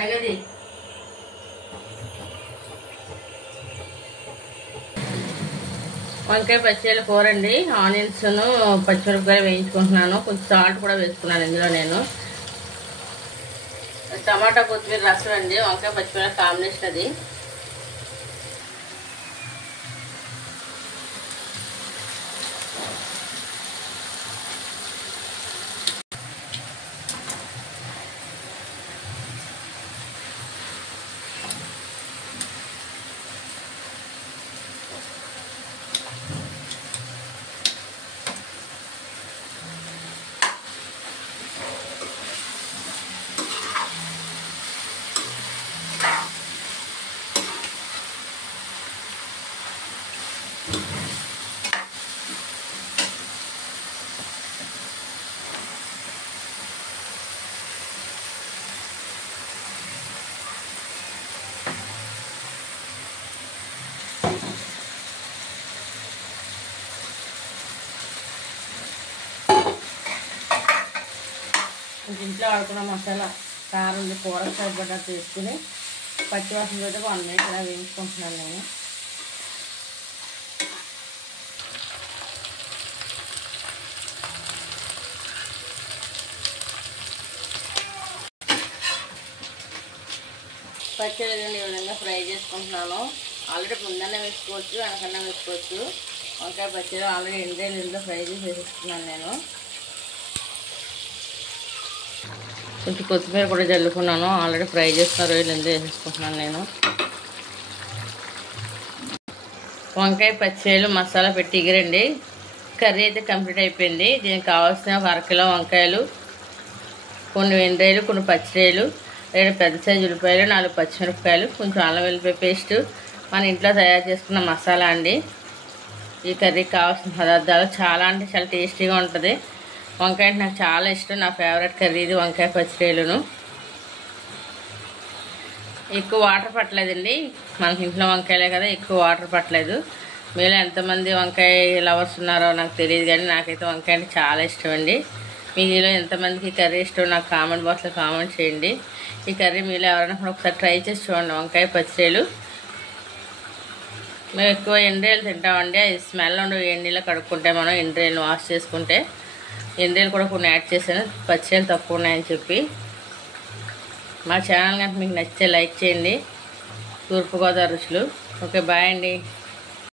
పండగది వంకాయ పచ్చిమిరపకాయల కూర అండి. ఆనియన్స్ పచ్చిమిరపకాయలు వేయించుకుంటున్నాను. కొంచెం సాల్ట్ కూడా వేసుకున్నాను ఇందులో నేను. టమాటా కొత్తిమీర రసం అండి. వంకాయ పచ్చిమిరపకాయ కాంబినేషన్ అది. ఇంట్లో ఆడుకున్న మసాలా కారం కూర సరిపడ్డట్టు వేసుకుని పచ్చివాసన పెట్టి 1 మినిట్ ఇలా వేయించుకుంటున్నాను నేను. పచ్చిమిరపకాయలు ఈ విధంగా ఫ్రై చేసుకుంటున్నాను. ఆల్రెడీ ముందనే వేసుకోవచ్చు, వెనకన్నా వేసుకోవచ్చు. వంకాయ పచ్చిలో ఆల్రెడీ ఇందులో ఫ్రై చేసి వేసుకున్నాను నేను. కొంచెం కొత్తిమీర కూడా జల్లుకున్నాను. ఆల్రెడీ ఫ్రై చేస్తున్న రొయ్యలు ఇందులో వేసేసుకుంటున్నాను నేను. వంకాయ పచ్చిలు మసాలా పెట్టి ఎగిరండి. కర్రీ అయితే కంప్లీట్ అయిపోయింది. దీనికి కావాల్సిన 1/2 కిలో వంకాయలు, కొన్ని వెండ్రాయలు, కొన్ని పచ్చిరాయలు, 2 పెద్ద సైజు ఉల్లిపాయలు, 4 పచ్చిమిరపకాయలు, కొంచెం అల్లం వెల్లిపాయ పేస్ట్, మన ఇంట్లో తయారు చేసుకున్న మసాలా అండి. ఈ కర్రీకి కావాల్సిన పదార్థాలు చాలా అంటే చాలా టేస్టీగా ఉంటుంది. వంకాయ అంటే నాకు చాలా ఇష్టం. నా ఫేవరెట్ కర్రీ ఇది వంకాయ పచ్చిరాయలును. ఎక్కువ వాటర్ పట్టలేదండి. మనకి ఇంట్లో వంకాయలే కదా, ఎక్కువ వాటర్ పట్టలేదు. మీలో ఎంతమంది వంకాయ లవర్స్ ఉన్నారో నాకు తెలియదు, కానీ నాకైతే వంకాయ అంటే చాలా ఇష్టం అండి. మీలో ఎంతమందికి కర్రీ ఇష్టం నాకు కామెంట్ బాక్స్లో కామెంట్ చేయండి. ఈ కర్రీ మీలో ఎవరైనా ఒకసారి ట్రై చేసి చూడండి. వంకాయ పచ్చిరాయలు మేము ఎక్కువ ఎండ్రాయలు తింటామండి. అది స్మెల్ ఉండవు. ఎండీలో కడుక్కుంటే మనం ఎండ్రాయలను వాష్ చేసుకుంటే. ఎండ్రాయలు కూడా కొన్ని యాడ్ చేశాను, పచ్చిరాయలు తక్కువ ఉన్నాయని చెప్పి. మా ఛానల్ కనుక మీకు నచ్చితే లైక్ చేయండి. తూర్పుగోదావరి రుచులు. ఓకే, బాయ్ అండి.